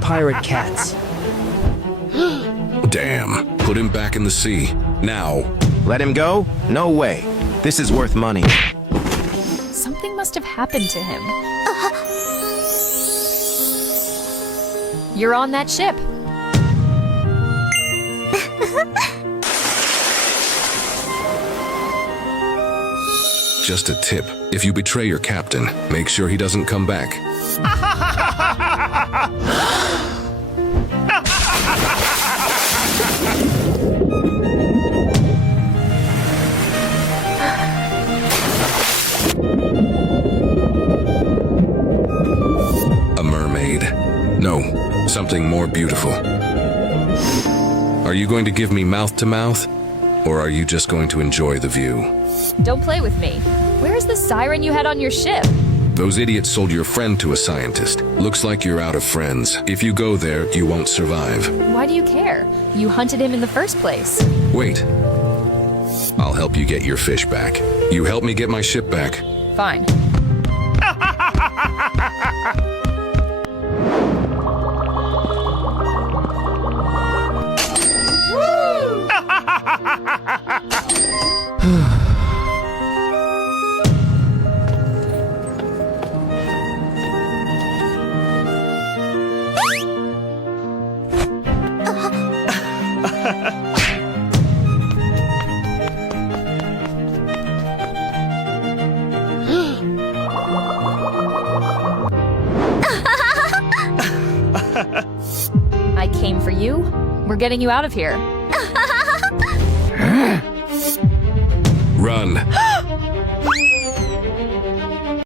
Pirate cats. Damn. Put him back in the sea. Now. Let him go? No way. This is worth money. Something must have happened to him. You're on that ship. Just a tip. If you betray your captain, make sure he doesn't come back. A mermaid. No, something more beautiful. Are you going to give me mouth to mouth? Or are you just going to enjoy the view? Don't play with me. Where's the siren you had on your ship? Those idiots sold your friend to a scientist. Looks like you're out of friends. If you go there, you won't survive. Why do you care? You hunted him in the first place. Wait. I'll help you get your fish back. You help me get my ship back. Fine. I came for you. We're getting you out of here. Run.